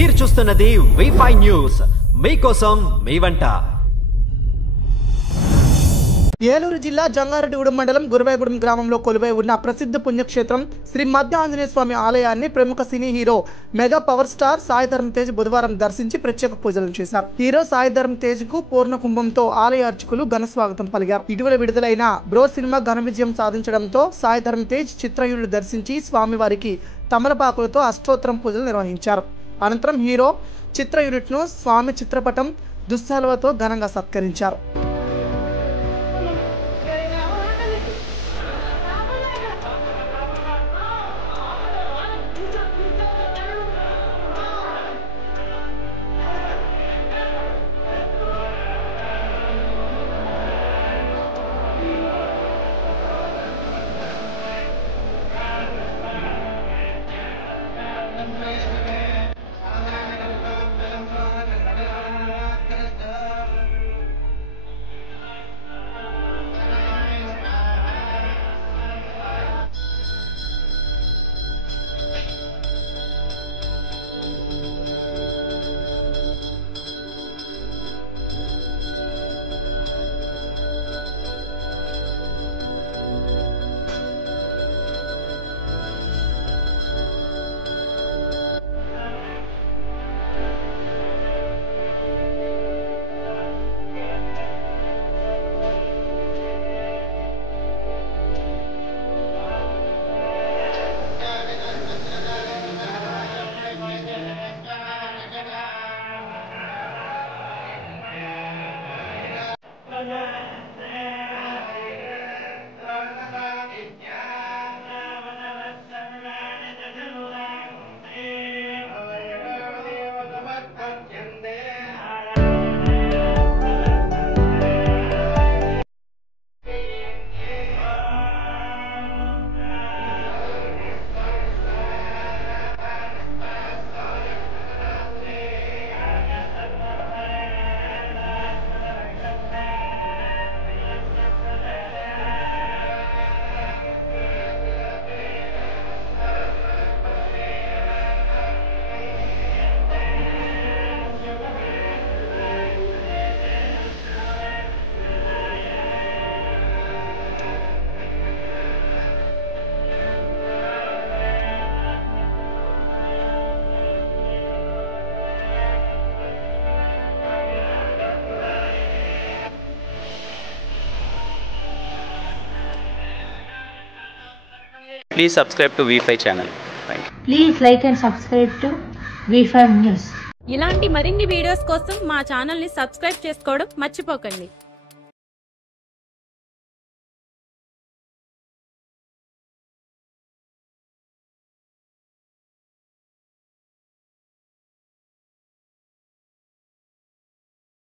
మీరు చూస్తున్నది వి5 న్యూస్, మీకోసం మీ వంట. ఏలూరు జిల్లా జంగారెడ్డిగూడెం మండలం గురవాయగూడెం గ్రామంలో కొలువై ఉన్న ప్రసిద్ధ పుణ్యక్షేత్రం శ్రీ మధ్య ఆంజనేయ స్వామి ఆలయాన్ని ప్రముఖ cine hero mega power star Sai Dharam Tej బుధవారం దర్శించి ప్రత్యేక పూజలు చేశారు. హీరో సాయి ధరమ్ తేజ్ కు పూర్ణ కుంభంతో ఆలయ అర్చకులు ఘన స్వాగతం పలికారు. ఇటీవల విడుదలైన బ్రో సినిమా ఘన విజయం సాధించడంతో సాయి ధరమ్ తేజ్ చిత్రయూనిట్ దర్శించి స్వామివారికి తమలపాకులతో అష్టోత్తరం పూజలు నిర్వహించారు. అనంతరం హీరో చిత్ర యూనిట్ ను స్వామి చిత్రపటం దుస్సాలవతో ఘనంగా సత్కరించారు. Please subscribe to V5 channel. Thank you. Please like and subscribe to V5 News. ఇలాంటి మరిన్ని వీడియోస్ కోసం మా ఛానల్ ని సబ్స్క్రైబ్ చేసుకోవడం మర్చిపోకండి.